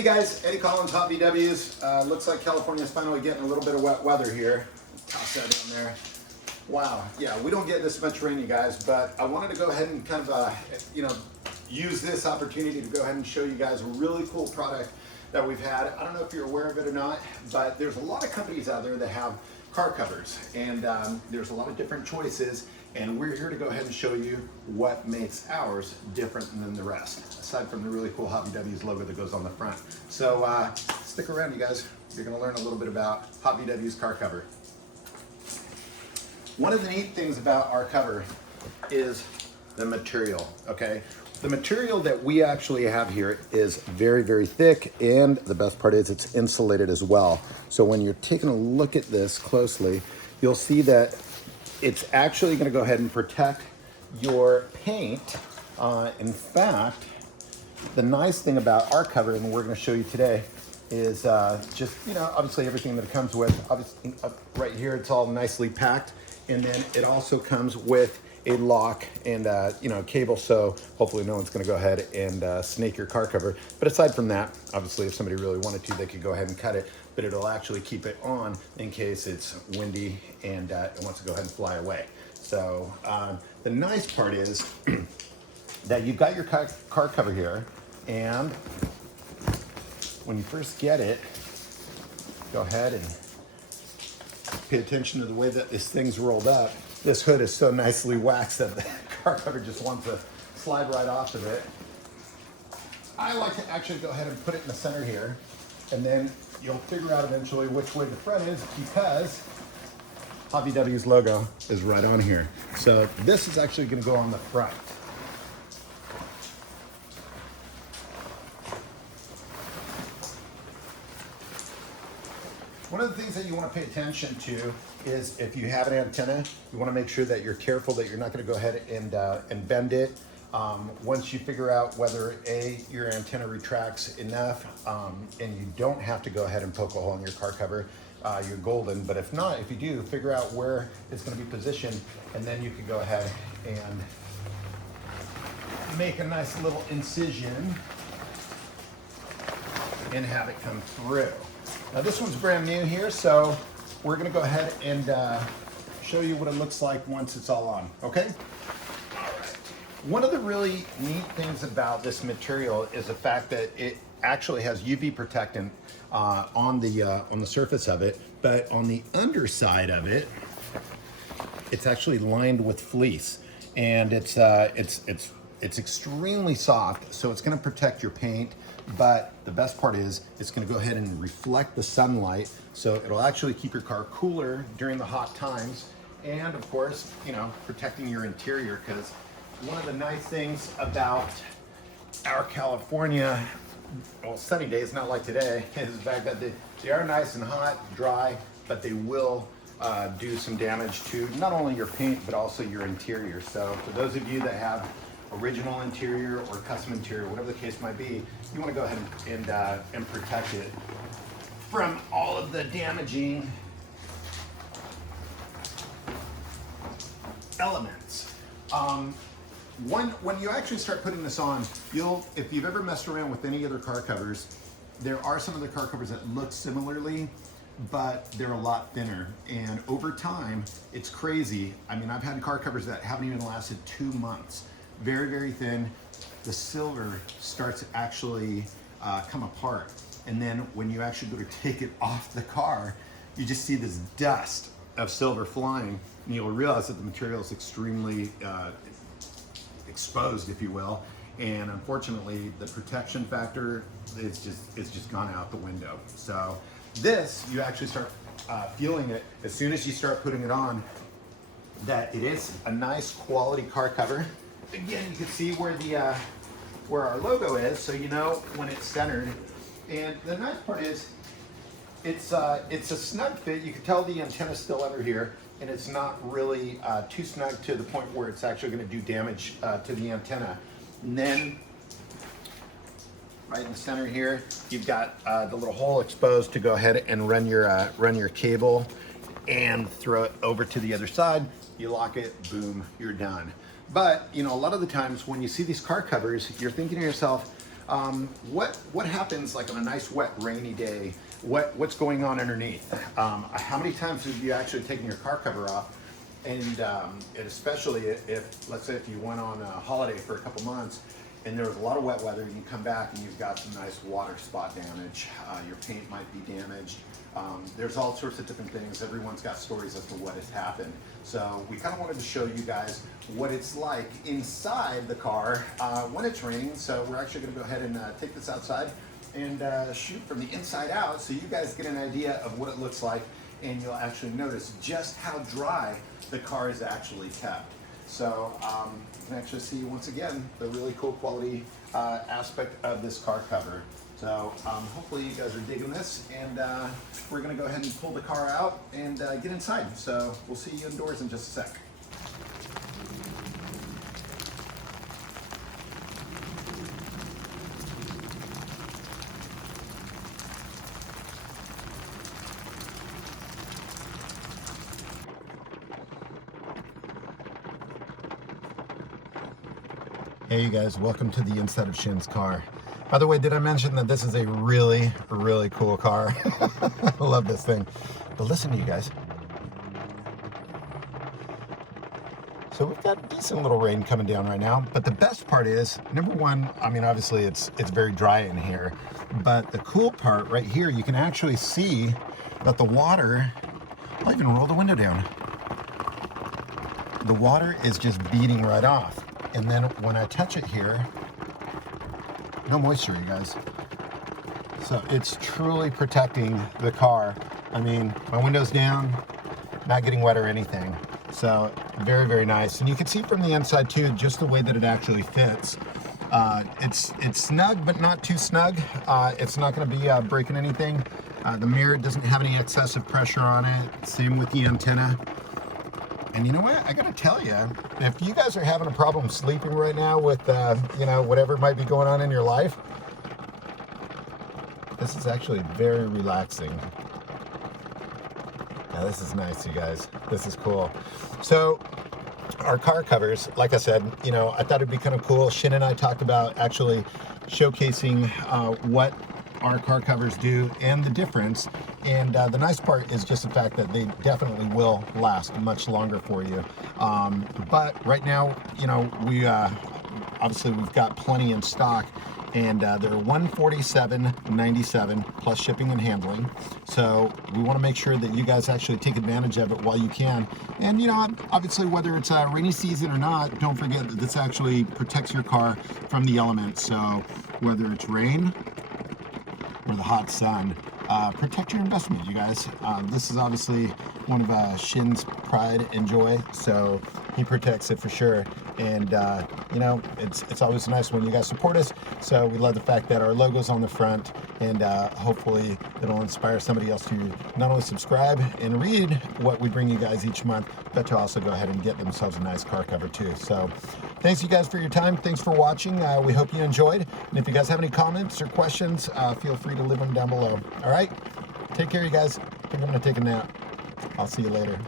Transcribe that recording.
Hey guys, Eddie Collins, Hot VWs. Looks like California's finally getting a little bit of wet weather here. Toss that down there. Wow, yeah, we don't get this much rain, you guys, but I wanted to go ahead and kind of, use this opportunity to go ahead and show you guys a really cool product that we've had. I don't know if you're aware of it or not, but there's a lot of companies out there that have car covers, and there's a lot of different choices, and we're here to go ahead and show you what makes ours different than the rest, aside from the really cool Hot VWs logo that goes on the front. So stick around, you guys. You're gonna learn a little bit about Hot VWs car cover. One of the neat things about our cover is the material, okay? The material that we actually have here is very, very thick, and the best part is it's insulated as well. So when you're taking a look at this closely, you'll see that it's actually gonna go ahead and protect your paint. In fact, the nice thing about our cover, and we're gonna show you today, is just, obviously everything that it comes with. Obviously, right here, it's all nicely packed. And then it also comes with a lock and cable, so hopefully no one's gonna go ahead and snake your car cover. But aside from that, obviously if somebody really wanted to, they could go ahead and cut it, but it'll actually keep it on in case it's windy and it wants to go ahead and fly away. So the nice part is that you've got your car cover here, and when you first get it, go ahead and pay attention to the way that this thing's rolled up. This hood is so nicely waxed that the car cover just wants to slide right off of it. I like to actually go ahead and put it in the center here, and then you'll figure out eventually which way the front is, because Hot VW's logo is right on here. So this is actually gonna go on the front. One of the things that you want to pay attention to is if you have an antenna, you want to make sure that you're careful that you're not going to go ahead and bend it. Once you figure out whether your antenna retracts enough, and you don't have to go ahead and poke a hole in your car cover, you're golden. But if not, if you do, figure out where it's going to be positioned, and then you can go ahead and make a nice little incision and have it come through. Now this one's brand new here, so we're gonna go ahead and show you what it looks like once it's all on, okay? All right. One of the really neat things about this material is the fact that it actually has UV protectant on the surface of it, but on the underside of it, it's actually lined with fleece, and it's extremely soft, so it's gonna protect your paint. But the best part is it's going to go ahead and reflect the sunlight, so it'll actually keep your car cooler during the hot times, and of course, protecting your interior, because one of the nice things about our California, well, sunny days, not like today, is the fact that they are nice and hot, dry, but they will do some damage to not only your paint, but also your interior. So for those of you that have original interior or custom interior, whatever the case might be, you want to go ahead and protect it from all of the damaging elements. When you actually start putting this on, if you've ever messed around with any other car covers, there are some of the car covers that look similarly, but they're a lot thinner. And over time, it's crazy. I mean, I've had car covers that haven't even lasted 2 months. Very, very thin. The silver starts to actually come apart. And then when you actually go to take it off the car, you just see this dust of silver flying, and you'll realize that the material is extremely exposed, if you will. And unfortunately, the protection factor is just gone out the window. So this, you actually start feeling it as soon as you start putting it on, that it is a nice quality car cover. Again, you can see where our logo is, so you know when it's centered. And the nice part is, it's a snug fit. You can tell the antenna's still under here, and it's not really too snug to the point where it's actually going to do damage to the antenna. And then, right in the center here, you've got the little hole exposed to go ahead and run your cable and throw it over to the other side. You lock it, boom, you're done. But, a lot of the times when you see these car covers, you're thinking to yourself, what happens like on a nice wet rainy day? What's going on underneath? How many times have you actually taken your car cover off? And especially if, let's say, if you went on a holiday for a couple months and there was a lot of wet weather, you come back and you've got some nice water spot damage. Your paint might be damaged. There's all sorts of different things. Everyone's got stories as to what has happened. So we kind of wanted to show you guys what it's like inside the car when it's raining. So we're actually going to go ahead and take this outside and shoot from the inside out so you guys get an idea of what it looks like, and you'll actually notice just how dry the car is actually kept. So you can actually see once again the really cool quality aspect of this car cover. So hopefully you guys are digging this, and we're gonna go ahead and pull the car out and get inside. So we'll see you indoors in just a sec. Hey you guys, welcome to the inside of Shin's car. By the way, did I mention that this is a really, really cool car? I love this thing. But listen to you guys. So we've got decent little rain coming down right now, but the best part is, number one, I mean, obviously it's very dry in here, but the cool part right here, you can actually see that the water, I'll even roll the window down. The water is just beating right off. And then when I touch it here, no moisture, you guys. So it's truly protecting the car. I mean, my window's down, not getting wet or anything. So very, very nice. And you can see from the inside too, just the way that it actually fits. It's snug, but not too snug. It's not gonna be breaking anything. The mirror doesn't have any excessive pressure on it. Same with the antenna. And you know what? I gotta tell you, if you guys are having a problem sleeping right now with, you know, whatever might be going on in your life, this is actually very relaxing. Now this is nice, you guys. This is cool. So our car covers, like I said, you know, I thought it'd be kind of cool. Shin and I talked about actually showcasing what our car covers do and the difference. And the nice part is just the fact that they definitely will last much longer for you. But right now, you know, we obviously we've got plenty in stock, and they're $147.97 plus shipping and handling. So we want to make sure that you guys actually take advantage of it while you can. And you know, obviously whether it's a rainy season or not, don't forget that this actually protects your car from the elements. So whether it's rain or the hot sun, protect your investment, you guys. This is obviously one of Shin's pride and joy, so he protects it for sure. And you know, it's always nice when you guys support us. So we love the fact that our logo's on the front, and hopefully it'll inspire somebody else to not only subscribe and read what we bring you guys each month, but to also go ahead and get themselves a nice car cover too. So thanks you guys for your time. Thanks for watching. We hope you enjoyed. And if you guys have any comments or questions, feel free to leave them down below. All right, take care, you guys. I think I'm gonna take a nap. I'll see you later.